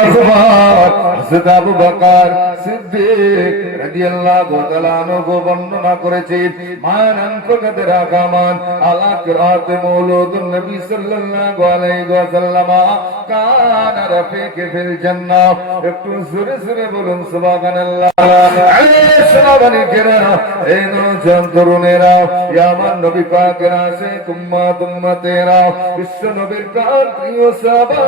আকবার হযরত আবু বকর সিদ্দিক রাদিয়াল্লাহু তাআলা আনহু বর্ণনা করেছেন মানান ফাকাদরা কামান আলা কিরাত মাউলুদুন নবী সাল্লাল্লাহু আলাইহি ওয়াসাল্লাম কানা রাফিক ফিল জান্নাহ। একটু জোরে জোরে বলুন সুবহানাল্লাহ। আলাইহি সালাম কিরাম এই নওজোয়ান তরুণেরা আমার নবী পাকের আশিক উম্মতেরা বিশ্ব নবীর প্রাণ প্রিয় সাহাবা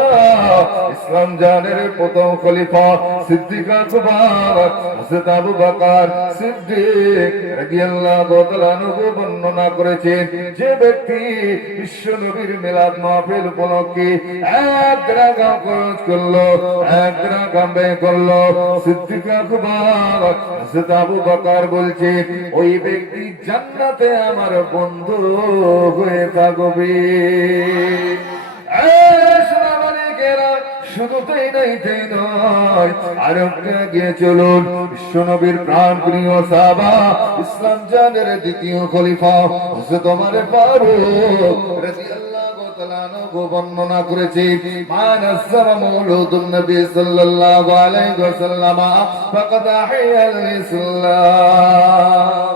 ইসলাম জানের প্রথম খলিফা সিদ্দিক আকবর হযরত আবু বকর সিদ্দিক রাদিয়াল্লাহু তাআলা আনহু বর্ণনা করেছেন যে ব্যক্তি বিশ্ব নবীর মিলাদ মাহফিল উপলক্ষে এক রাগা খরচ করলো, এক রাগা ব্যয় করলো, সিদ্দিক আকবর হযরত আবু বকর বলছে ওই ব্যক্তি জান্নাতে আমার বন্ধু হয়ে থাকবে। শুধু তাই নয় আর গিয়ে চলুন বিশ্ব নবীর প্রাণ প্রিয় সাহাবা ইসলাম জানের দ্বিতীয় খলিফা হযরত ওমর ফারুক রাদিয়াল্লাহু তাআলা আনহু বর্ণনা করেছে মানাজ্জামা মাউলুদুন নবী সাল্লাল্লাহু আলাইহি ওয়াসাল্লাম ফাকাদ আহিয়াল ইসলাম।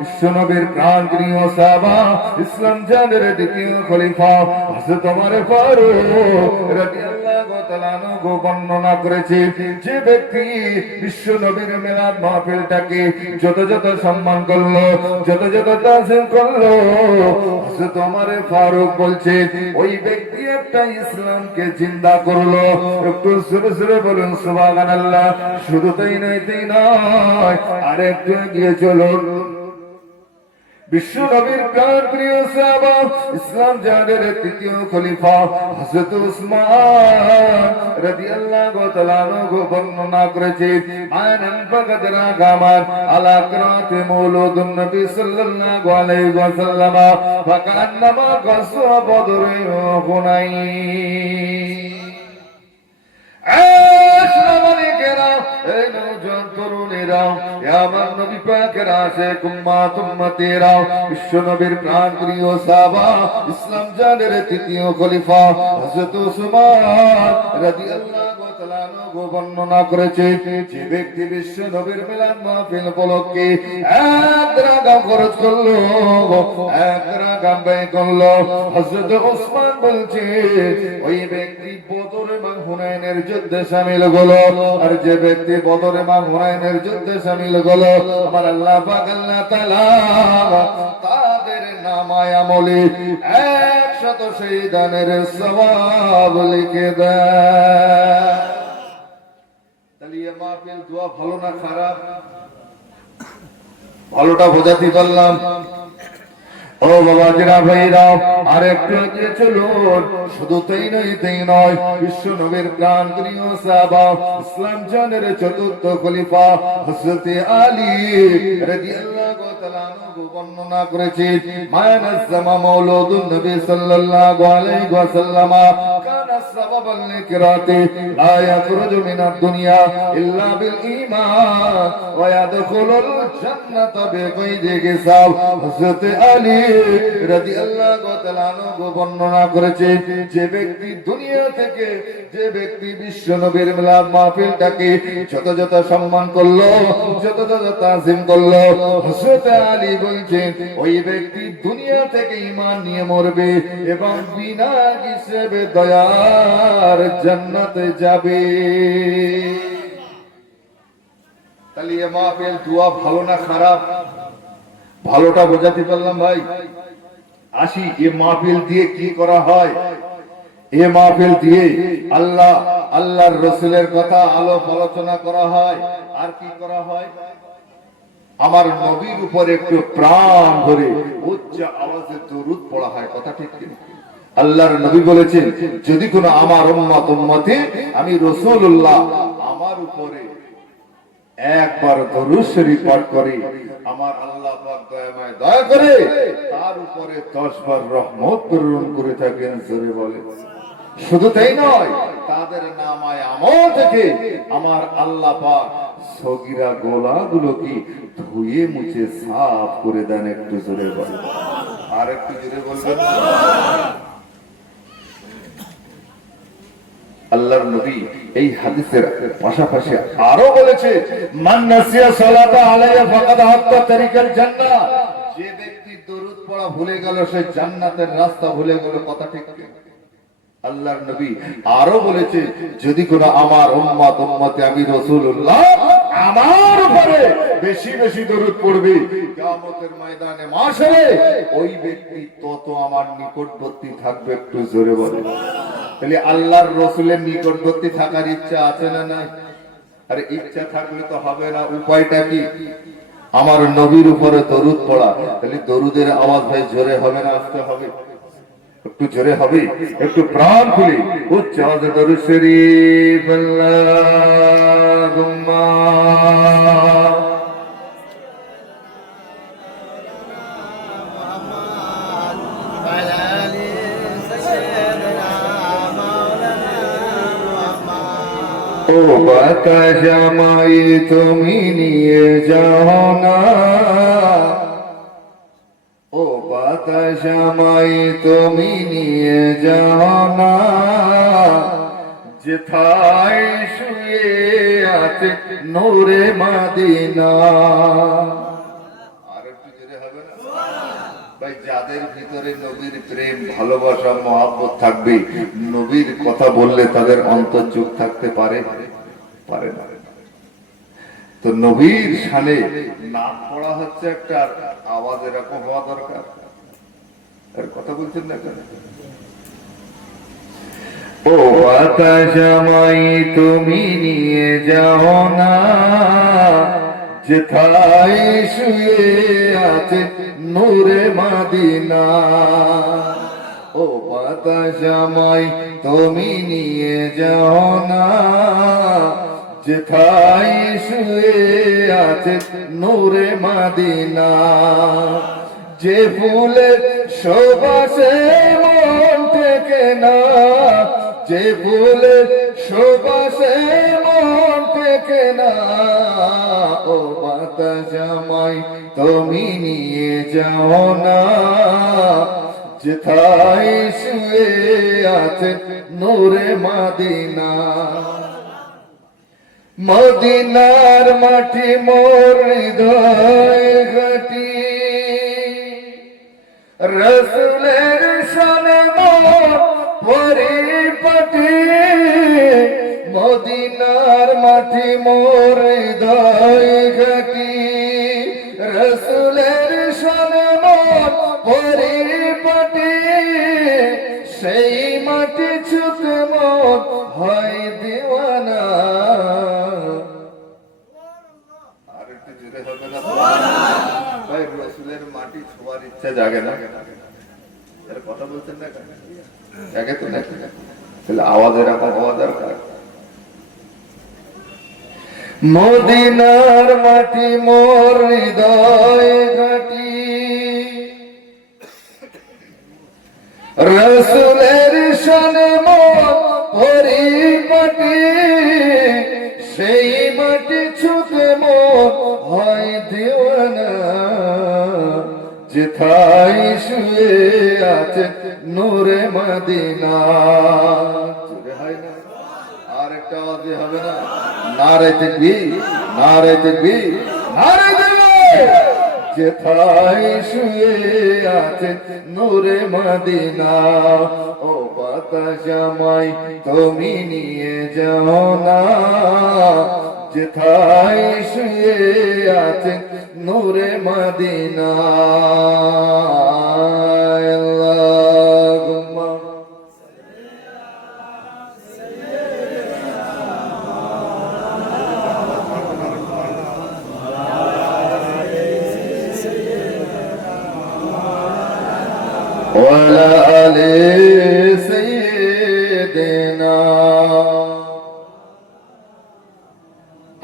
বিশ্বনবীর প্রাণ প্রিয় সাহাবা ইসলাম জানের দ্বিতীয় খলিফা হযরত ওমর ফারুক রাদিয়াল্লাহু তাআলা আনহু বর্ণনা করেছে যে ব্যক্তি বিশ্বনবীর মিলাদ মাহফিলটাকে যত সম্মান করলো, যত তাজিম করলো, হযরত ওমর ফারুক বলছে ওই ব্যক্তি একটা ইসলামকে জিন্দা করলো। একটু জোরে জোরে বলুন সুবহানাল্লাহ। শুধু তাই নয় আরেকটু এগিয়ে চলুন বিশ্ব নবীর প্রাণ প্রিয় সাহাবা ইসলাম জানের তৃতীয় খলিফা হযরত উসমান রাদিয়াল্লাহু তাআলা আনহু বর্ণনা করেছেন মানান ফাকাদরা কামান আলা কিরাত মাউলুদুন নবী সাল্লাল্লাহু আলাইহি ওয়াসাল্লাম ফাকান্নামা গাসওয়া বদরে হুনাইন। আমার নবী পাকের আশিক উম্মতেরা বিশ্ব নবীর প্রাণ প্রিয় সাহাবা ইসলাম জানের তৃতীয় খলিফা হযরত উসমান রাদিয়াল্লাহু তাআলা আনহু বর্ণনা করেছে যে ব্যক্তি বিশ্ব নবীর মিলাদ মাহফিল উপলক্ষে এক রাগা খরচ করলো, এক রাগা ব্যয় করলো, হযরত উসমান বলছে ওই ব্যক্তি বদর এবং হুনাইনের যুদ্ধে শামিল হলো। আর যে ব্যক্তি বদর এবং হুনাইনের যুদ্ধে শামিল হলো আমার আল্লাহ পাক আল্লাহ তাআলা তাদের নামায়ে আমলে 100 শহীদানের সওয়াব লিখে দেয়। তাহলে এই মাহফিল দোয়া ভালো না খারাপ? ভালোটা বোঝাতে পারলাম? ও বাবা জিরা ভাইরা আরেকটু এগিয়ে চলুন। শুধু তাই নয় বিশ্ব নবীর প্রাণ প্রিয় সাহাবা ইসলাম জানের চতুর্থ খলিফা হযরত আলী রাদিয়াল্লাহু তাআলা আনহু বর্ণনা করেছেন মানাজ্জামা মাউলুদুন নবী সাল্লাল্লাহু আলাইহি ওয়াসাল্লাম কানা সাবাবান লিকিরাতি লা ইয়াখরুজু মিনাদ দুনিয়া ইল্লা বিল ঈমান ওয়া ইয়াদখুলুল জান্নাতা বিগাইরি হিসাব। হযরত আলী রাদিয়াল্লাহু তাআলা আনহু বর্ণনা করেছেন যে ব্যক্তি দুনিয়া থেকে যে ব্যক্তি বিশ্ব নবীর মিলাদ মাহফিলটাকে যত সম্মান করলো, যত তাজিম করলো, হযরত আলী বলছেন ওই ব্যক্তি দুনিয়া থেকে ঈমান নিয়ে মরবে এবং বিনা হিসেবে দয়ার জান্নাতে যাবে। তাহলে এই মাহফিল দোয়া ভালো না খারাপ? ভালোটা বোঝাতে পারলাম ভাই? আসি এই মাহফিল দিয়ে কি করা হয়? এই মাহফিল দিয়ে আল্লাহর রাসূলের কথা আলোচনা করা হয়। আর কি করা হয়? আমার নবীর উপর একটু প্রাণ ভরে উচ্চ আওয়াজে দরুদ পড়া হয়। কথা ঠিক কিনা? আল্লাহর নবী বলেছেন যদি কোনো আমার উম্মতে আমি রাসূলুল্লাহ আমার উপরে একবার দরুদ শরীফ পাঠ করে আমার আল্লাহ পাক দয়াময় দয়া করে তার উপরে 10 বার রহমত প্রেরণ করে থাকেন। জোরে বলে শুধু তাই নয়, তাদের নামায় আমল থেকে আমার আল্লাহ পাক সগীরা গোলাগুলো কি ধুয়ে মুছে সাফ করে দেন। একটু জোরে বলেন, আর একটু জোরে বলবেন। আল্লাহর নবী এই হাদিসের পাশাপাশি আরো বলেছে, মান নাসিয়া সালাতা আলাইয়া ফাকাদ হাক্কা তারিকাল জান্নাহ, যে ব্যক্তি দরুদ পড়া ভুলে গেল সে জান্নাতের রাস্তা ভুলে গেল। কথা ঠিক কি? আল্লাহর নবী আরো বলেছে, যদি কোন আমার উম্মত উম্মতে আমি রাসূলুল্লাহ আমার উপরে বেশি বেশি দরুদ পড়বে, কিয়ামতের ময়দানে মাশরে ওই ব্যক্তি তত আমার নিকটবর্তী থাকবে। একটু জোরে বলেন। তাহলে আল্লাহর রাসূলের নিকটবর্তী থাকার ইচ্ছা আছে না নাই? আরে ইচ্ছা থাকলে তো হবে না, উপায়টা কি? আমার নবীর উপরে দরুদ পড়া। তাহলে দরুদের আওয়াজ ভাই জোরে হবে না আস্তে হবে? একটু জোরে হবে, একটু প্রাণ খুলে উচ্চ আওয়াজে দরুদ শরীফ আল্লাহুম্মা ও বাতাস আমায় তুমি নিয়ে যাও না, ও বাতাস আমায় তুমি নিয়ে যাও না, যেথায় শুয়ে আছে নূরে মদিনা। আর একটু জোরে হবে না ভাই? যাদের ভিতরে নবীর প্রেম ভালোবাসা মহব্বত থাকবে, নবীর কথা বললে তাদের অন্তর চুপ থাকতে পারে পারে না। তো নবীর শানে নাম পড়া হচ্ছে একটা, আওয়াজ এরকম হওয়া দরকার। আর কথা বলছেন না কেন? ও বাতাস আমায় তুমি নিয়ে যাও না, যেথায় শুয়ে আছে নূরে মদিনা। ও বাতাস আমায় তুমি নিয়ে যাও না, যেথায় শুয়ে আছে নূরে মদিনা। যে ফুলের সুবাসে মন টেকে না, যে ফুলের সুবাসে মন টেকে না, ও বাতাস আমায় তুমি নিয়ে যাও না, যেথায় শুয়ে আছে নূরে মদিনা। মদিনার মাটি মোর হৃদয় ঘাটি, রাসূলের শানে মোর পরিপাটি। মদিনার মাটি মোর হৃদয় ঘাটি, রাসূলের শানে মোর পরিপাটি। সেই মাটি ছুতে মোর হয় দিওয়ানা। আর একটু জোরে হবে না ভাই? রাসূলের মাটি ছোঁয়ার ইচ্ছা জাগে না? এর কথা বলছেন না কেন? জাগে তো নাকি? তাহলে আওয়াজ এরকম হওয়া দরকার। মদিনার মাটি মোর হৃদয় ঘাটি, রাসূলের শানে মোর পরিপাটি। সেই মাটি ছুতে মোর হয় দিওয়ানা, যেথায় শুয়ে আছে নূরে মদিনা। হয় না? আর একটা আওয়াজ হবে না? নারে তাকবীর, নারে তাকবীর, নারে তাকবীর। যেথায় শুয়ে আছে নূরে মদিনা। ও বাতাস আমায় তুমি নিয়ে যাও না, যেথায় শুয়ে আছে নূরে মদিনা। আল্লাহুম্মা ওয়ালা আলি সাইয়্যিদিনা।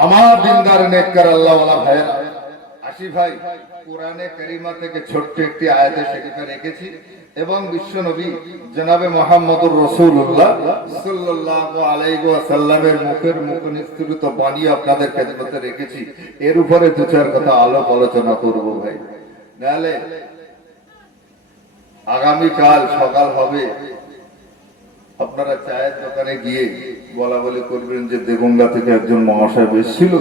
আমার দিনদার নেককার আল্লাহওয়ালা ভাইরা, আসি ভাই, কোরআনে কারিমা থেকে ছোট্ট একটি আয়াতে শরীফে রেখেছি, এবং বিশ্ব নবী জনাবে মুহাম্মদুর রাসূলুল্লাহ সাল্লাল্লাহু আলাইহি ওয়াসাল্লামের মুখের মুখ নিঃসৃত বাণী আপনাদের খেদমতে রেখেছি। এর উপরে দু চার কথা আলোচনা করব ভাই, নালে আগামী কাল সকাল হবে, আপনারা চায়ের দোকানে গিয়ে বলা বলি করবেন যে দেগঙ্গা থেকে একজন মহাশয় এসেছিল,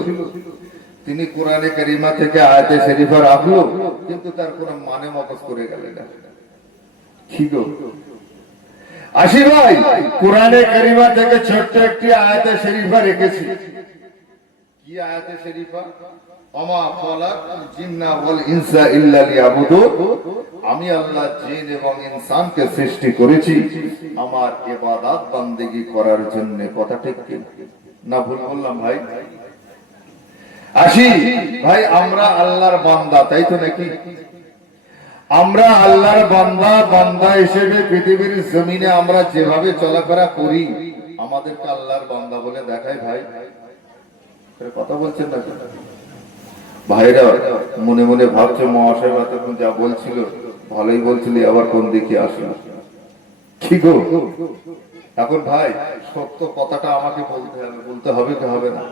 তিনি কোরআনে কারিমা থেকে আয়াতে শরীফা রাখলো কিন্তু তার কোনো মানে মগজ করে গেলেন না। কি গো আশি ভাই, কোরআনে কারিমা থেকে ছোট্ট একটি আয়াতে শরীফা রেখেছি। কি আয়াতে শরীফা? ওমা খালাকাল জিন্না ওয়াল ইনসা ইল্লা লিয়াবুদুন, আমি আল্লাহ জিন এবং ইনসানকে সৃষ্টি করেছি আমার ইবাদত বান্দেগী করার জন্য। কথা ঠিক কি না ভুল বললাম ভাই? আসি ভাই, আমরা আল্লাহর বান্দা, তাই তো নাকি? আমরা আল্লাহর বান্দা হিসেবে পৃথিবীর জমিনে আমরা যেভাবে চলাফেরা করি আমাদেরকে আল্লাহর বান্দা বলে দেখায় ভাই। কথা বলছেন না ভাইরা? মনে মনে ভাবছে মহাশয় তখন যা বলছিল ভালোই বলছিল, আবার কোন দিকে আসলো। কি গো এখন ভাই সত্য কথাটা আমাকে বলতে হবে কি হবে না?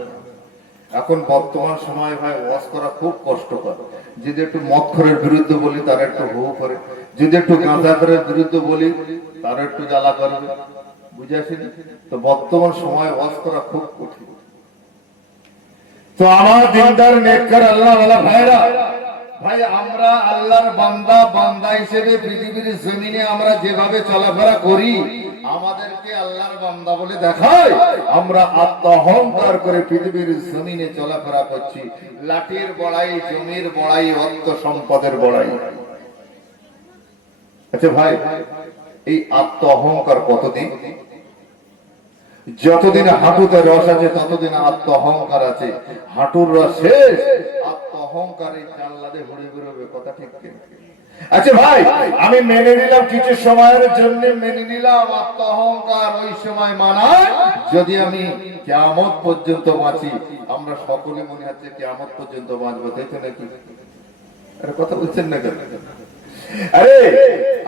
এখন বর্তমান সময় ভাই ওয়াজ করা খুব কষ্টকর। যদি একটু মদখোরের বিরুদ্ধে বলি তারা একটু হু করে, যদি একটু গাঁজাখোরের বিরুদ্ধে বলি তারা একটু জ্বালা করবে, বুঝে আসেনি? তো বর্তমান সময় ওয়াজ করা খুব কঠিন। তো আমার দিনদার নেককার আল্লাহওয়ালা ভাইরা, ভাই আমরা আল্লাহর বান্দা হিসেবে পৃথিবীর জমিনে আমরা যেভাবে চলাফেরা করি আমাদেরকে আল্লাহর বান্দা বলে দেখায়। আমরা আত্মঅহংকার করে পৃথিবীর জমিনে চলাফেরা করছি, লাঠির বড়াই, জমির বড়াই, অর্থ সম্পদের বড়াই। আচ্ছা ভাই, এই আত্মঅহংকার কতদিন? যতদিন হাঁটুতে রস আছে ততদিন আত্মঅহংকার আছে। হাঁটুর রস শেষ, আত্মঅহংকার এই জানলাতে ঘুরে বেরোবে। কথা ঠিক কি? আচ্ছা ভাই, আমি মেনে নিলাম কিছু সময়ের জন্য, মেনে নিলাম আত্মঅহংকার ওই সময় মানায় যদি আমি কিয়ামত পর্যন্ত বাঁচি। আমরা সকলে মনে হচ্ছে কিয়ামত পর্যন্ত বাঁচবো, তাই তো নাকি? আরে কথা বলছেন না কেন? আরে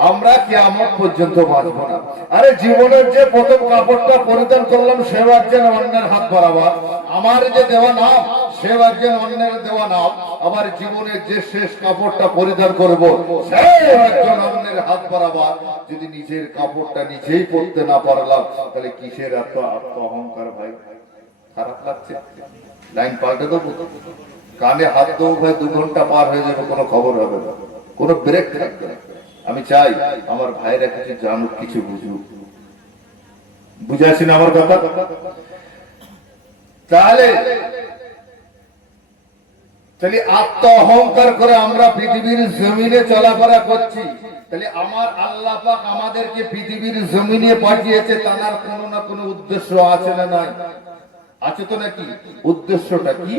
আমরা কিয়ামত পর্যন্ত বাঁচবো না। আরে জীবনের যে প্রথম কাপড়টা পরিধান করলাম সে একজন অন্যের হাত বরাবর, আমার যে দেওয়া নাম সে একজন অন্যের দেওয়া নাম। আবার জীবনের যে শেষ কাপড়টা পরিধান করব সে একজন অন্যের হাত বরাবর। যদি নিজের কাপড়টা নিজেই পরতে না পারলাম তাহলে কিসের এত অহংকার ভাই? খারাপ লাগছে? লাইন পাল্টে দেবো? কানে হাত দেবো ভাই, 2 ঘন্টা পার হয়ে যাবে, কোনো খবর হবে না, কোনো ব্রেক থাকবে না। আমি চাই আমার ভাইরা কিছু জানুক, কিছু বুঝুক। বুঝাচ্ছি না আমার কথা? তাহলে আত্ম অহংকার করে আমরা পৃথিবীর জমিনে চলাফেরা করছি। তাহলে আমার আল্লাহ পাক আমাদেরকে পৃথিবীর জমিনে পাঠিয়েছে, তার কোনো না কোনো উদ্দেশ্য আছে না নাই? আছে তো নাকি? উদ্দেশ্যটা কি?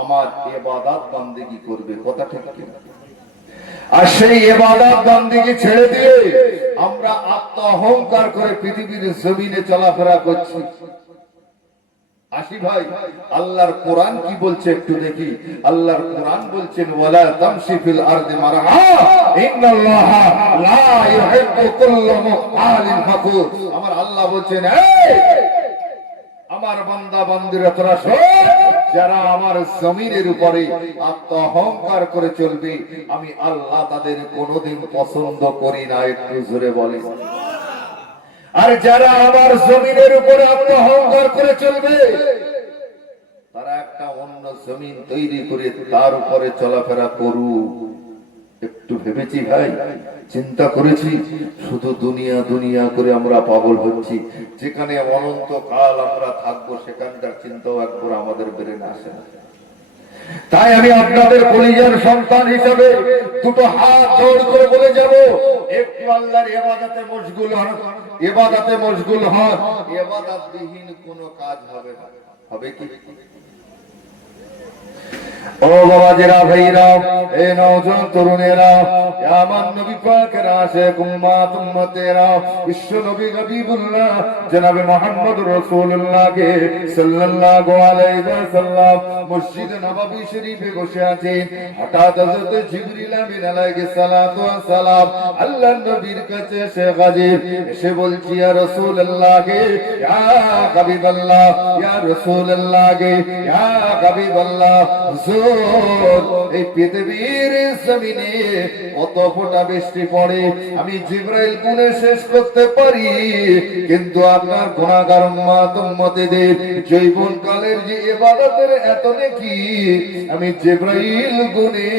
আমার ইবাদত বান্দেগী করবে। কথা ঠিক কি? আর সেই ইবাদত বান্দেগী ছেড়ে দিয়ে আমরা আত্ম অহংকার করে পৃথিবীর জমিনে চলাফেরা করছি। আসি ভাই, আল্লাহর কোরআন কি বলছে একটু দেখি। আল্লাহর কোরআন বলছেন ওয়ালা তামশি ফিল আরদি মারহা ইন্নাল্লাহা লা ইউহিব্বু কুল্লা মুখতালিন ফাখুর। আমার আল্লাহ বলছেন, এই আমার বান্দা বান্দীরা তোরা শোন, যারা আমার জমিনের উপরে আত্ম অহংকার করে চলবে আমি আল্লাহ তাদের কোনোদিন পছন্দ করি না। একটু জোরে বলে। আর যারা আমার জমিনের উপরে আত্ম অহংকার করে চলবে তারা একটা অন্য জমিন তৈরি করে তার উপরে চলাফেরা করুক। একটু ভেবেছি ভাই, চিন্তা করেছি, শুধু দুনিয়া দুনিয়া করে আমরা পাগল হচ্ছি। যেখানে অনন্ত কাল আমরা থাকবো সেখানকার চিন্তাও একবার আমাদের ব্রেনে আসে না। তাই আমি আপনাদের কলিজার সন্তান হিসেবে দুটো হাত জোড় করে বলে যাব, একটু আল্লাহর ইবাদতে মশগুল হন, ইবাদতে মশগুল হন। ইবাদতবিহীন কোনো কাজ হবে না। হবে কি? ও বাবাজিরা, ভাইরা, এ নওজোয়ান তরুণেরা, আমার নবী পাকের আশিক উম্মত উম্মতেরা, বিশ্ব নবী হাবিবুল্লাহ জনাবে মুহাম্মদ রাসূলুল্লাহকে সাল্লাল্লাহু আলাইহি ওয়াসাল্লাম মসজিদ নববী শরীফে বসে আছেন। হঠাৎ হযরত জিবরিল আমিন আলাইহিস সালাতু ওয়াস সালাম আল্লাহর নবীর কাছে এসে হাজির, এসে বলছি ইয়া রাসূলুল্লাহ কে, ইয়া হাবিবাল্লাহ, ইয়া রাসূলুল্লাহ কে, ইয়া হাবিবাল্লাহ, হুজুর এই পৃথিবীর জমিনে কত ফোঁটা বৃষ্টি পড়ে আমি জিবরাইল গুনে শেষ করতে পারি, কিন্তু আপনার গুনাহগার উম্মত উম্মতেদের জীবনকালের যে ইবাদতের এত নেকি আমি জিবরাইল গুনে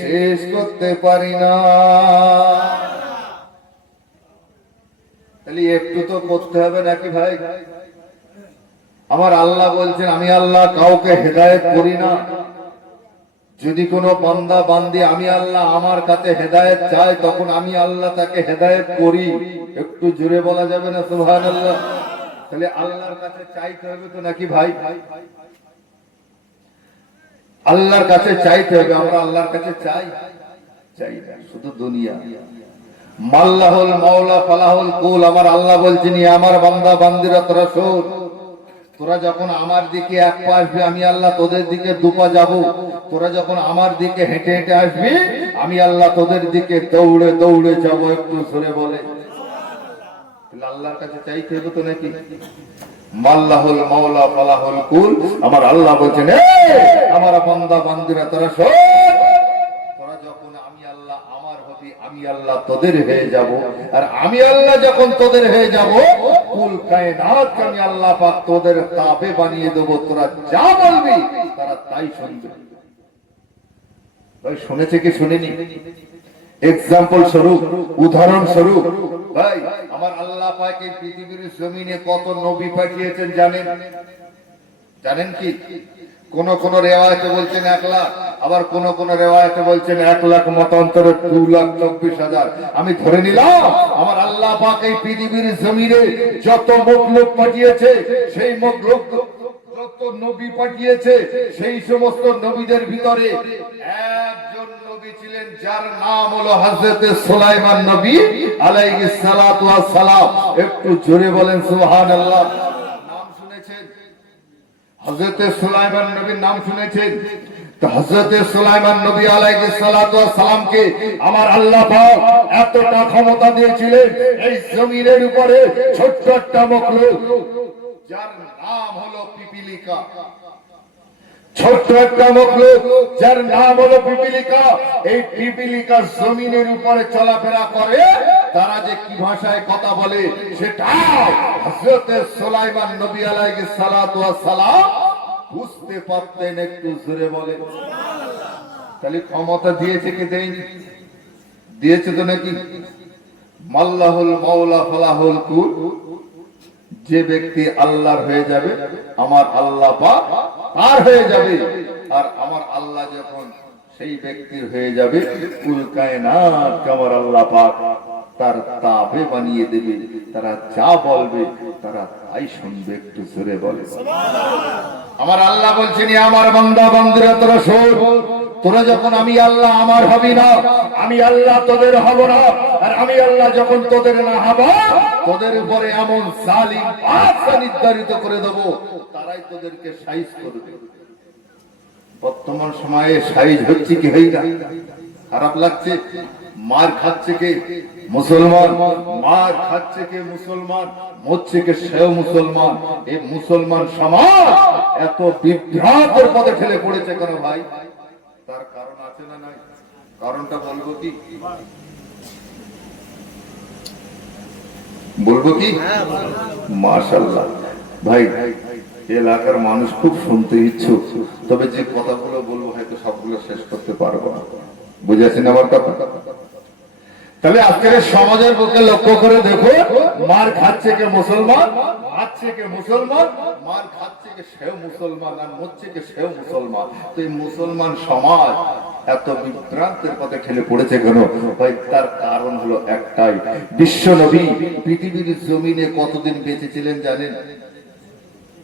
শেষ করতে পারি না। তাহলে একটু তো করতে হবে নাকি ভাই? আমার আল্লাহ বলছেন আমি আল্লাহ কাউকে হেদায়েত করি না। যদি কোনো বান্দা বান্দি আমি আল্লাহ আমার কাছে হেদায়েত চায় তখন আমি আল্লাহ তাকে হেদায়েত করি। একটু জোরে বলা যাবে না সুবহানাল্লাহ? তাহলে আল্লাহর কাছে চাইতে হবে তো নাকি ভাই? আল্লাহর কাছে চাইতে হবে। আমরা আল্লাহর কাছে চাই না, শুধু দুনিয়া। মাল্লাহুল মাওলা ফালাহুল কুল। আমার আল্লাহ বলছেন আমার বান্দা বান্দিরা তোরা শোন, তোরা যখন আমার দিকে এক পা আসবি আমি আল্লাহ তোদের দিকে দুপা যাব। তোরা যখন আমার দিকে হেঁটে হেঁটে আসবি আমি আল্লাহ তোদের দিকে দৌড়ে দৌড়ে যাব। একটু জোরে বলে আল্লাহর কাছে চাইতে হবে তো নাকি? মাল্লাহুল মাওলা ফালাহুল কুল। আমার আল্লাহ বলছেন আমার বান্দা বান্দিরা তোরা শোন, তোরা যখন আমি আল্লাহ আমার হবি আমি আল্লাহ তোদের হয়ে যাব। আর আমি আল্লাহ যখন তোদের হয়ে যাব কুল কায়নাত আমি আল্লাহ পাক তোদের তাবে বানিয়ে দেব। তোরা যা বলবি তারা তাই শুনবে। ভাই শুনেছে কি শুনেনি? এক্সাম্পল স্বরূপ, উদাহরণ স্বরূপ ভাই আমার আল্লাহ পাক এই পৃথিবীর জমিনে কত নবী পাঠিয়েছেন জানেন? জানেন কি? কোন কোন রেওয়ায়েতে বলছেন 1 লাখ, আবার কোন কোন রেওয়ায়েতে বলছেন 1 লাখ মতান্তরে 2,24,000। আমি ধরে নিলাম আমার আল্লাহ পাক এই পৃথিবীর জমিনে যত মখলুক পাঠিয়েছে সেই মখলুক যত নবী পাঠিয়েছে সেই সমস্ত নবীদের ভিতরে একজন নবী ছিলেন যার নাম হলো হযরত সুলাইমান নবী আলাইহিস সালাতু ওয়াস সালাম। একটু জোরে বলেন সুবহানাল্লাহ। নাম শুনেছেন? হযরত সুলাইমান নবীর নাম শুনেছেন? তো হযরত সুলাইমান নবী আলাইহিস সালাতু ওয়াস সালামকে আমার আল্লাহ পাক এতটা ক্ষমতা দিয়েছিলেন এই জমিনের উপরে ছোট্ট একটা মখলুক যার নাম হলো পিপিলিকা। ছোট্ট একটা মখলুক যার নাম হলো পিপিলিকা। এই পিপিলিকা জমিনের উপরে চলাফেরা করে, তারা যে কি ভাষায় কথা বলে সেটা হযরত সুলাইমান নবী আলাইহিস সালাতু ওয়াস সালাম বুঝতে পারতেন। একটু জোরে বলে সুবহানাল্লাহ। তাহলে ক্ষমতা দিয়েছে কি দেয়নি? দিয়েছে তো নাকি? মাল্লাহুল মাওলা ফালাহুল কুল। যে ব্যক্তি আল্লাহর হয়ে যাবে আমার আল্লাহ পাক আর হয়ে যাবে। আর আমার আল্লাহ যখন সেই ব্যক্তির হয়ে যাবে কুল কায়নাত আমার আল্লাহ পাক তার তাবে বানিয়ে দেবে। তারা যা বলবে তারা তাই শুনবে। একটু জোরে বলে সুবহানাল্লাহ। আমার আল্লাহ বলছেন আমার বান্দা বান্দিরা তোরা শোন, তোরা যখন আমি আল্লাহ আমার হবি না আমি আল্লাহ তোদের হব না। আর আমি আল্লাহ যখন তোদের না হব তোদের উপরে এমন জালিম বাদশা নির্ধারিত করে দেব তারাই তোদেরকে সাইজ করবে। বর্তমান সময়ে সাইজ হচ্ছে কি হই না? খারাপ লাগছে? মার খাচ্ছে কে? মুসলমান। মার খাচ্ছে কে? মুসলমান। মরছে কে? সেও মুসলমান। এই মুসলমান সমাজ এত বিভ্রান্তের পথে ঠেলে পড়েছে কেন ভাই? তার কারণ আছে না নাই? কারণটা বলবো কি? বলবো কি? মাশাআল্লাহ ভাই এলাকার মানুষ খুব শুনতে ইচ্ছুক, তবে যে কথাগুলো বলবো হয়তো সবগুলো শেষ করতে পারবো না। বুঝেছেন আমার কথা? তাহলে আজকের সমাজের পক্ষে লক্ষ্য করে দেখো, মার খাচ্ছে কে? মুসলমান। খাচ্ছে কে? মুসলমান। মার খাচ্ছে কে? সেও মুসলমান। আর মরছে কে? সেও মুসলমান। তো এই মুসলমান সমাজ এত বিভ্রান্তের পথে ঠেলে পড়েছে কেন ভাই? তার কারণ হলো একটাই, বিশ্ব নবী পৃথিবীর জমিনে কতদিন বেঁচে ছিলেন জানেন?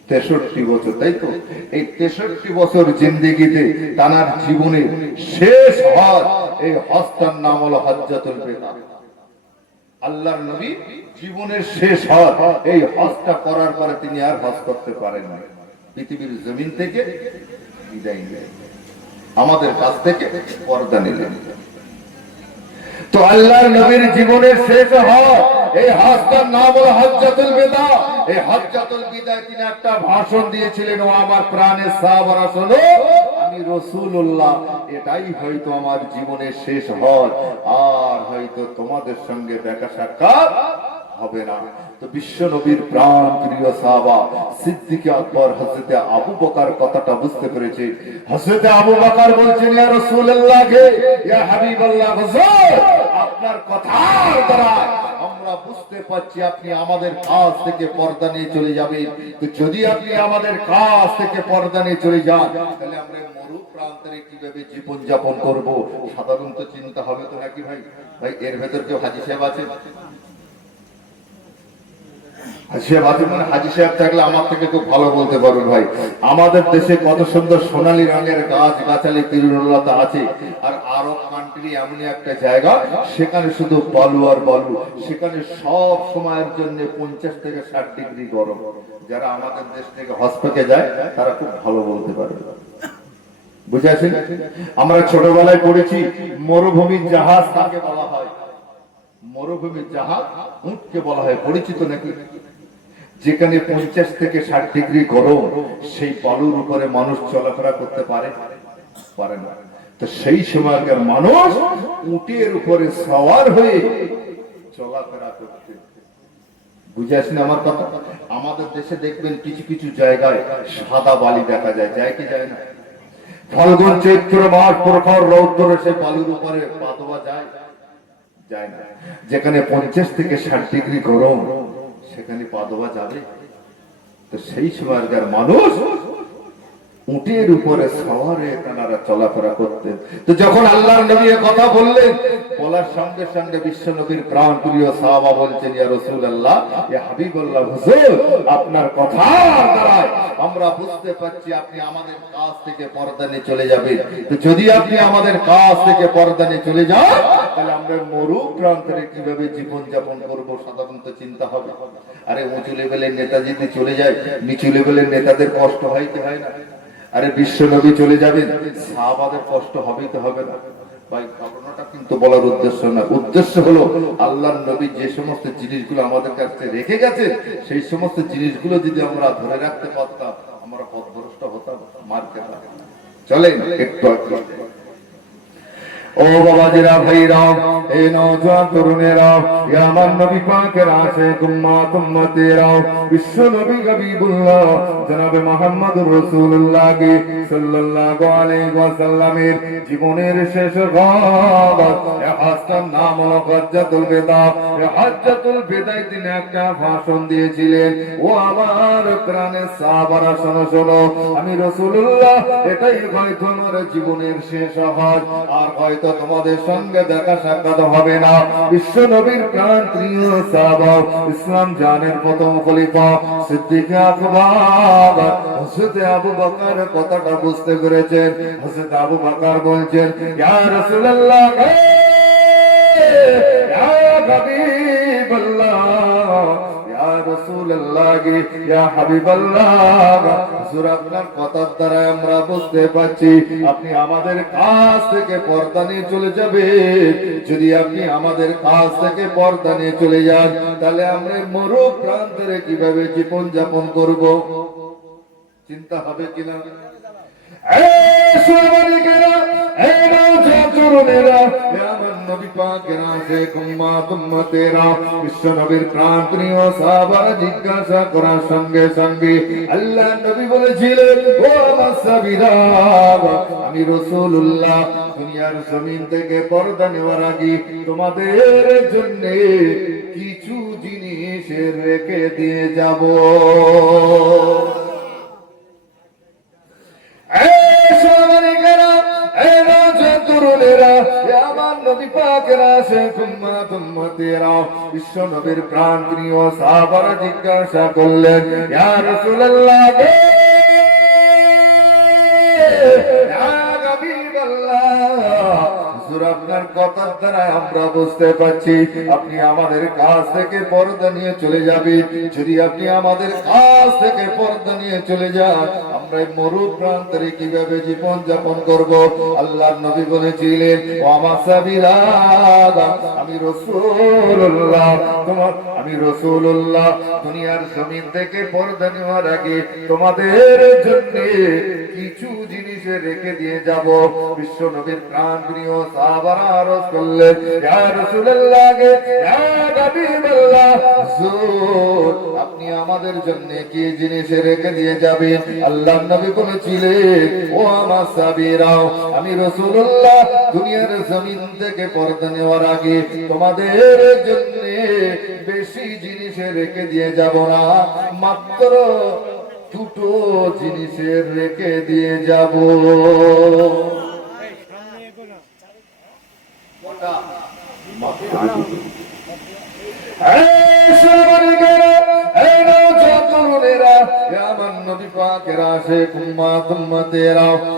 63 বছর, তাই তো? এই 63 বছর জিন্দেগিতে তার জীবনে শেষ হজ, এই হজটার নাম হলো হজ্জাতুল বিদা। আল্লাহর নবী জীবনের শেষ হজ, এই হজটা করার পরে তিনি আর হজ করতে পারেন না, পৃথিবীর জমিন থেকে বিদায় নিলেন, আমাদের কাছ থেকে পর্দা নিলেন। তো আল্লাহর নবীর জীবনের শেষ হজ, এই হজটার নাম হলো হজ্জাতুল বিদা। এই হজ্জাতুল বিদায় তিনি একটা ভাষণ দিয়েছিলেন, ও আমার প্রাণের সাহাবারা শোনো, আমি রাসূলুল্লাহ, এটাই হয়তো আমার জীবনের শেষ হজ, আর হয়তো তোমাদের সঙ্গে দেখা সাক্ষাৎ হবে না। তো বিশ্ব নবীর প্রাণ প্রিয় সাহাবা সিদ্দিক আকবর হযরত আবু বকর কথাটা বুঝতে পেরেছে। হযরত আবু বকর বলছেন, ইয়া রাসূলুল্লাহ, ইয়া হাবিবাল্লাহ, হুজুর, আপনার কথার দ্বারা আমরা বুঝতে পারছি আপনি আমাদের কাছ থেকে পর্দা নিয়ে চলে যাবেন। তো যদি আপনি আমাদের কাছ থেকে পর্দা নিয়ে চলে যান, তাহলে আমরা মরু প্রান্তরে কিভাবে জীবন যাপন করব? সাধারণত চিন্তা হবে তো নাকি ভাই? ভাই এর ভেতর কেউ হাজী সাহেব আছেন? হাজী সাহেব থাকলে আমার থেকে খুব ভালো বলতে পারবেন। ভাই আমাদের দেশে কত সুন্দর সোনালী রঙের গাছ গাছালি তৃণলতা আছে, আর আরব কান্ট্রি এমনই একটা জায়গা, সেখানে শুধু বালু আর বালু, সেখানে সব সময়ের জন্য 50 থেকে 60 ডিগ্রি গরম। যারা আমাদের দেশ থেকে হজ পেকে যায় তারা খুব ভালো বলতে পারবে, বুঝেছেন? আমরা ছোটবেলায় পড়েছি মরুভূমির জাহাজ কাকে বলা হয়? মরুভূমির জাহাজ উটকে বলা হয়, পরিচিত নাকি? যেখানে 50 থেকে 60 ডিগ্রি গরম, সেই বালুর উপরে মানুষ চলাফেরা করতে পারে না। তো সেই সময়কার মানুষ উটের উপরে সওয়ার হয়ে চলাফেরা করতে, বুঝে আসেন আমার কথা? আমাদের দেশে দেখবেন কিছু কিছু জায়গায় সাদা বালি দেখা যায়, যায় কি যায় না? ফাল্গুন চৈত্র মাস প্রখর রৌদ্রে সেই বালুর উপরে পা দেওয়া যায় না। যেখানে 50 থেকে 60 ডিগ্রি গরম, সেখানে পা দেওয়া যাবে? তো সেই সময়কার মানুষ উটের উপরে সওয়ারে তারা চলাফেরা করতেন। তো যখন আল্লাহর নবী কথা বললেন, বলার সঙ্গে সঙ্গে বিশ্ব নবীর প্রাণ প্রিয় সাহাবা বলছেন, ইয়া রাসূলুল্লাহ, ইয়া হাবিবাল্লাহ, হুজুর, আপনার কথার দ্বারা আমরা বুঝতে পারছি আপনি আমাদের কাছ থেকে পর্দা নিয়ে চলে যাবেন। তো যদি আপনি আমাদের কাছ থেকে পর্দা নিয়ে চলে যান, তাহলে আমরা মরু প্রান্তরে কিভাবে জীবন যাপন করব? সাধারণত চিন্তা হবে, আরে উঁচু লেভেলের নেতা যদি চলে যায়, নিচু লেভেলের নেতাদের কষ্ট হয় কি হয় না? আরে বিশ্ব নবী চলে যাবেন, সাহাবাদের কষ্ট হবেই তো হবে না? ভাই ঘটনাটা কিন্তু বলার উদ্দেশ্য না, উদ্দেশ্য হলো আল্লাহর নবী যে সমস্ত জিনিসগুলো আমাদের কাছে রেখে গেছেন, সেই সমস্ত জিনিসগুলো যদি আমরা ধরে রাখতে পারতাম, আমরা পথভ্রষ্ট হতাম, মার খেতাম। চলেন একটু ও বাবাজিরা, ভাইরা, এই নওজোয়ান তরুণেরা, ইয়া আমার নবী পাকের আশিক উম্মত উম্মতেরা, বিশ্ব নবী হাবিবুল্লাহ জনাবে মুহাম্মদুর রাসূলুল্লাহ সাল্লাল্লাহু আলাইহি ওয়াসাল্লামের জীবনের শেষ হজ, এই হজটার নাম হলো হজ্জাতুল বিদা। এই হজ্জাতুল বিদায় তিনি একটা ভাষণ দিয়েছিলেন, ও আমার প্রাণের সাহাবারা শোনো শোনো, আমি রাসূলুল্লাহ, এটাই হয়তো আমার জীবনের শেষ হজ, আর হয়তো তোমাদের সঙ্গে দেখা সাক্ষাৎ হবে না। বিশ্ব নবীর প্রাণ প্রিয় সাহাবা, ইসলাম জানের প্রথম খলিফা সিদ্দিক আকবর হযরত আবু বকর কথাটা বুঝতে পেরেছেন। হযরত আবু বকর বলছেন, ইয়া রাসূলুল্লাহ, ইয়া হাবিবাল্লাহ, ইয়া রাসূলুল্লাহ, ইয়া হাবিবাল্লাহ, হুজুর, আপনার কথার দ্বারা আমরা বুঝতে পারছি আপনি আমাদের কাছ থেকে পর্দা নিয়ে চলে যাবেন। যদি আপনি আমাদের কাছ থেকে পর্দা নিয়ে চলে যান, তাহলে আমরা মরু প্রান্তরে কিভাবে জীবন যাপন করব? চিন্তা হবে কিনা? জিজ্ঞাসা করার সঙ্গে সঙ্গে আল্লাহ নবী বলেছিলেন, ও আমার সাহাবীরা, আমি রাসূলুল্লাহ দুনিয়ার জমিন থেকে পর্দা নেওয়ার আগে তোমাদের জন্য কিছু জিনিস রেখে দিয়ে যাব। আমার নবী পাকের আশিক উম্মত উম্মতেরা বিশ্ব নবীর প্রাণ প্রিয় সাহাবারা জিজ্ঞাসা করলেন, ইয়া রাসূলুল্লাহ গে, ইয়া হাবিবাল্লাহ, হুজুর আপনার কথার দ্বারা আমরা বুঝতে পারছি আপনি আমাদের কাছ থেকে পর্দা নিয়ে চলে যাবেন। যদি আপনি আমাদের কাছ থেকে পর্দা নিয়ে চলে যান, আমরা এই মরু প্রান্তরে কিভাবে জীবন যাপন করব? আল্লাহর নবী বলেছিলেন, ও আমার সাহাবীরা, আমি রাসূলুল্লাহ, আমি রাসূলুল্লাহ দুনিয়ার জমিন থেকে পর্দা নেওয়ার আগে তোমাদের জন্য কিছু জিনিস রেখে দিয়ে যাব। বিশ্ব নবীর প্রাণ প্রিয় সাহাবারা আরজ করলেন, ইয়া রাসূলুল্লাহ গে, ইয়া হাবিবাল্লাহ, হুজুর আপনি আমাদের জন্য কি জিনিস রেখে দিয়ে যাবেন? আল্লাহর নবী বলেছিলেন, ও আমার সাহাবীরা, আমি রাসূলুল্লাহ দুনিয়ার জমিন থেকে পর্দা নেওয়ার আগে তোমাদের জন্য বেশি জিনিস রেখে দিয়ে যাব না, মাত্র দুটো জিনিসের রেখে দিয়ে যাব।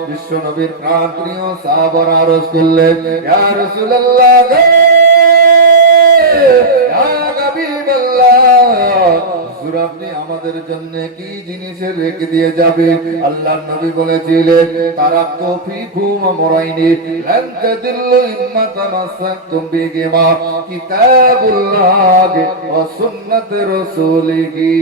বিশ্ব নবীর প্রাণ প্রিয় সাহাবারা আরজ করলেন, ইয়া রাসূলুল্লাহ গে, ইয়া হাবিবাল্লাহ, হুজুর আপনি আমাদের জন্য কি জিনিসের রেখে দিয়ে যাবে? আল্লাহর নবী বলেছিলেন, তারাক্তু ফীকুম আমরাইনি লান তাদিল্লু ইম্মা তামাসসাকতুম বিহিমা, কিতাবুল্লাহ ওয়া সুন্নাত রাসূলিহি।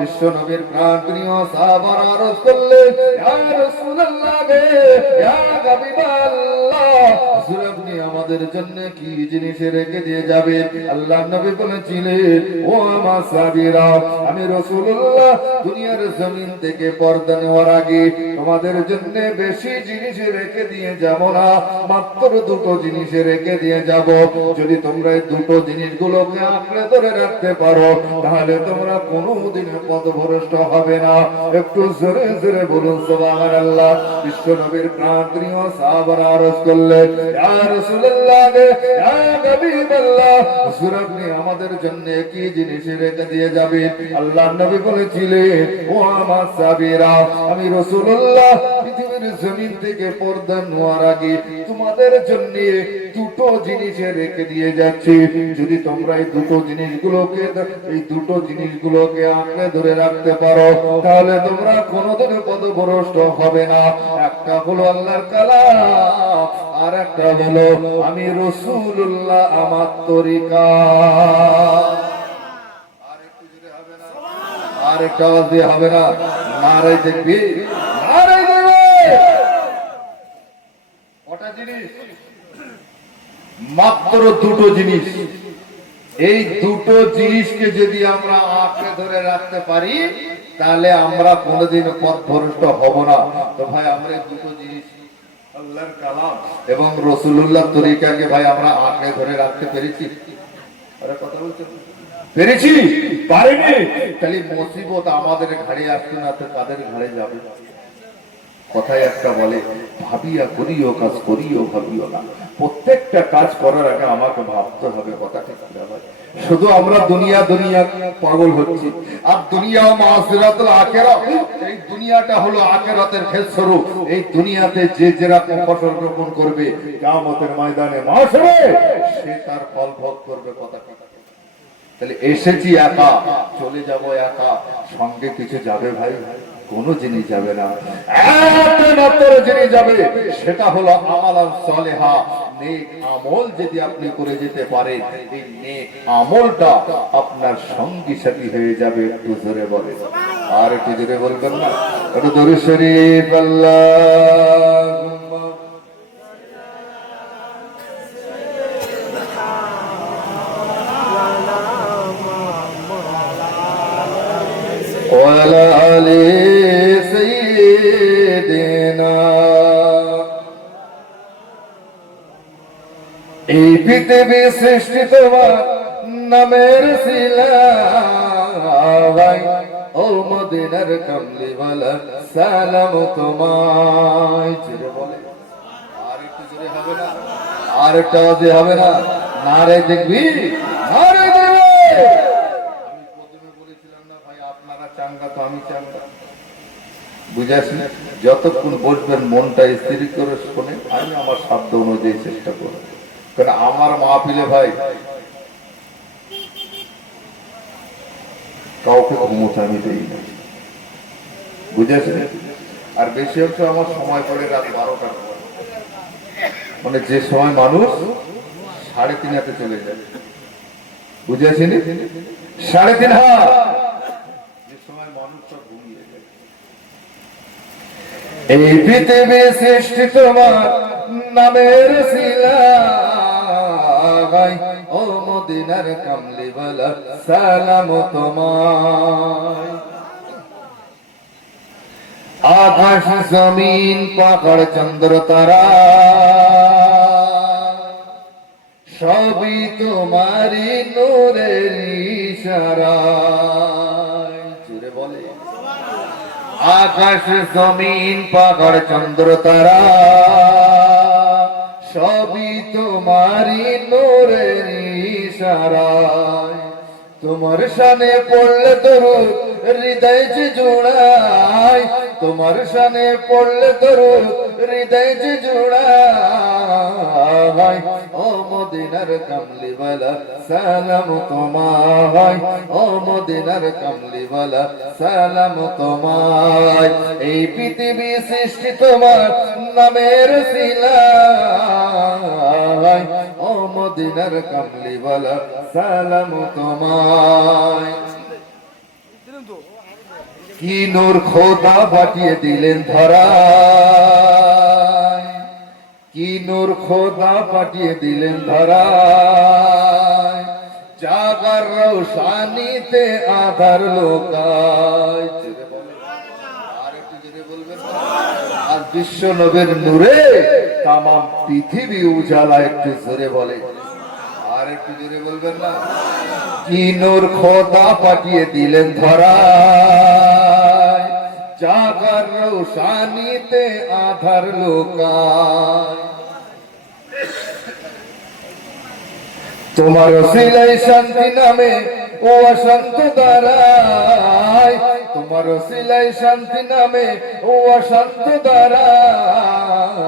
বিশ্ব নবীর প্রাণ প্রিয় সাহাবারা আরজ করলেন, ইয়া রাসূলুল্লাহ গে, ইয়া হাবিবাল্লাহ, হুজুর আপনি আমাদের জন্য কি জিনিস রেখে দিয়ে যাবেন? আল্লাহর নবী বলেছিলেন, ও আমার সাহাবীরা, আমি রাসূলুল্লাহ দুনিয়ার জমিন থেকে পর্দা নেওয়ার আগে তোমাদের জন্য বেশি জিনিস রেখে দিয়ে যাব না, মাত্র দুটো জিনিস রেখে দিয়ে যাব। যদি তোমরা এই দুটো জিনিসগুলোকে আঁকড়ে ধরে রাখতে পারো, তাহলে তোমরা কোনোদিন পথভ্রষ্ট হবে না। একটু জোরে জোরে বলুন সুবহানাল্লাহ। বিশ্ব নবীর প্রাণ প্রিয় সাহাবারা আরজ করলেন, ইয়া রাসূলুল্লাহ গে, ইয়া হাবিবাল্লাহ, হুজুর আপনি আমাদের জন্য কি জিনিস রেখে দিয়ে যাবেন? আল্লাহর নবী বলেছিলেন, ও আমার সাহাবীরা, আমি রাসূলুল্লাহ পৃথিবীর জমিন থেকে পর্দা নেওয়ার আগে তোমাদের জন্য দুটো জিনিস রেখে দিয়ে যাচ্ছি। যদি তোমরা এই দুটো জিনিসগুলোকে আঁকড়ে ধরে রাখতে পারো, তাহলে তোমরা কোনোদিন পথভ্রষ্ট হবে না। একটা হলো আল্লাহর কালাম, আর একটা হলো আমি রাসূলুল্লাহ আমার তরিকা। আর একটা আওয়াজ দিয়ে হবে না, নারাই দেখবি, নারাই দেখবি। কটা জিনিস? মাত্র দুটো জিনিস। এই দুটো জিনিসকে যদি আমরা আঁকড়ে ধরে রাখতে পারি, তাহলে আমরা কোনোদিন পথভ্রষ্ট হব না। তো ভাই আমরা দুটো জিনিস, আল্লাহর কালাম এবং রাসূলুল্লাহ তরিকাকে ভাই আমরা আঁকড়ে ধরে রাখতে পেরেছি? আরে কথা বলছেন, পেরেছি? পারিনি? তাহলে মুসিবত আমাদের ঘাড়ে আসবে না তো কাদের ঘাড়ে যাবে? কথায় একটা বলে, ভাবিয়া করিও কাজ, করিও ভাবিও না। প্রত্যেকটা কাজ করার আগে আমাকে ভাবতে হবে। কথাটা কি ভাই? শুধু আমরা দুনিয়া দুনিয়া পাগল হচ্ছি, আর দুনিয়া মাসিরাতুল আখিরাত। এই দুনিয়াটা হলো আখিরাতের খেসরু। এই দুনিয়াতে যে যেরকম ফসল রোপণ করবে, কিয়ামতের ময়দানে মাশরে সে তার ফল ভোগ করবে। কথাটা তাহলে এসেছি একা, চলে যাব একা, সঙ্গে কিছু যাবে ভাই? কোনো জিনিস যাবে না। একমাত্র জিনিস যাবে, সেটা হলো আমালান সালেহা, নেক আমল যদি আপনি করে যেতে পারেন, এই নেক আমলটা আপনার সঙ্গী সাথী হয়ে যাবে। একটু জোরে বলেন, আর একটু জোরে বলবেন না? একটু দরুদ শরীফ আল্লাহুম্মা ওয়ালা আলি সাইয়্যিদিনা। এই পৃথিবী সৃষ্টি তোমার নামের শিলা, ও মদিনার কামলিওয়ালা সালাম তোমায়। জোরে বলে, আর একটু জোরে হবে না? আর একটা আওয়াজে হবে না? নারে দেখবি, নারে দেবে। আমি প্রথমে বলেছিলাম না ভাই, আপনারা চাঙ্গা তো আমি চাঙ্গা, বুঝেছেন? যতক্ষণ বসবেন মনটা স্থির করে শোনে, আমি আমার সাধ্য অনুযায়ী চেষ্টা করব। কারণ আমার মাহফিলে ভাই কাউকে ক্ষমতা আমি দেই না, বুঝেছেন? আর বেশি হচ্ছে আমার সময় পড়ে রাত 12টার পর, মানে যে সময় মানুষ 3:30 চলে যায়, বুঝেছেন? 3:30 যে সময় মানুষ সব ঘুমিয়ে যায়। এই পৃথিবী সৃষ্টি তোমার নামের সিলাই, ও মদিনার কামলিওয়ালা সালাম তোমায়। আকাশ জমিন পাহাড় চন্দ্র তারা সবই তোমারি নূরের ইশারায়। জোরে বলে, আকাশ জমিন পাহাড় চন্দ্র তারা সবই তোমারি নূরের ইশারায়। তোমার শানে পড়লে দরুদ হৃদয় যে জোড়ায়, তোমার শানে পড়লে দরুদ হৃদয় যে জোড়ায়। ও মদিনার কামলিওয়ালা সালাম তোমায়, ও মদিনার কামলিওয়ালা সালাম তোমায়। এই পৃথিবী সৃষ্টি তোমার নামের সিলাই, ও মদিনার কামলিওয়ালা সালাম তোমায়। কি নূর খোদা পাঠিয়ে দিলেন ধরায়, কি নূর খোদা পাঠিয়ে দিলেন ধরায়, জাগার রৌশানিতে আধার লোকায়। আর একটু জোরে বলবেন? আর বিশ্ব নবীর নূরে তামাম পৃথিবী উজালা, একটু জোরে বলে, আর একটু জোরে বলবেন না? কি নূর খোদা পাঠিয়ে দিলেন ধরায়, জাগার রৌশানিতে আধার লোকায়। তোমার সিলাই শান্তি নামে ও অশান্ত দাঁড়ায়, তোমার সিলাই শান্তি নামে ও অশান্ত দাঁড়ায়।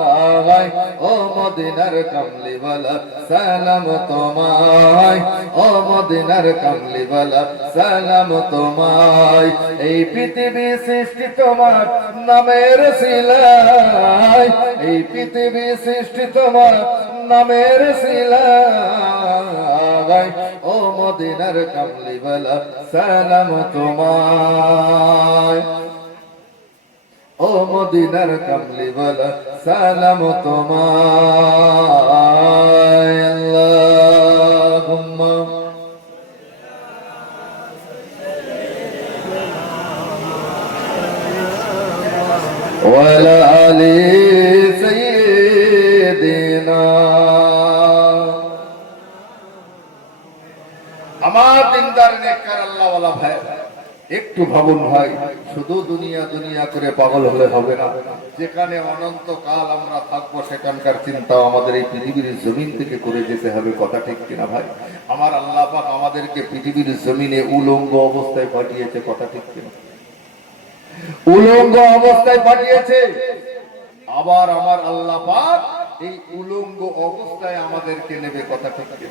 ও মদিনার কামলিওয়ালা সালাম তোমায়, ও মদিনার কামলিওয়ালা সালাম তোমায়। এই পৃথিবী সৃষ্টি তোমার নামের সিলাই, এই পৃথিবী সৃষ্টি তোমার নামের সিলাই। ও মদিনার কামলিওয়ালা সালাম তোমায়, ও মদিনার কামলিওয়ালা সালাম তোমায়। আল্লাহুম্মা ওয়ালা আলি সাইয়্যিদিনা। আমার দিনদার নেককার আল্লাহওয়ালা ভাই, একটু ভাবুন ভাই, শুধু দুনিয়া দুনিয়া করে পাগল হলে হবে না। যেখানে অনন্ত কাল আমরা থাকবো সেখানকার চিন্তাও আমাদের এই পৃথিবীর জমিন থেকে করে যেতে হবে, কথা ঠিক কিনা ভাই? আমার আল্লাহ পাক আমাদেরকে পৃথিবীর জমিনে উলঙ্গ অবস্থায় পাঠিয়েছে, কথা ঠিক কিনা? উলঙ্গ অবস্থায় পাঠিয়েছে, আবার আমার আল্লাহ পাক এই উলঙ্গ অবস্থায় আমাদেরকে নেবে, কথা ঠিক কিনা?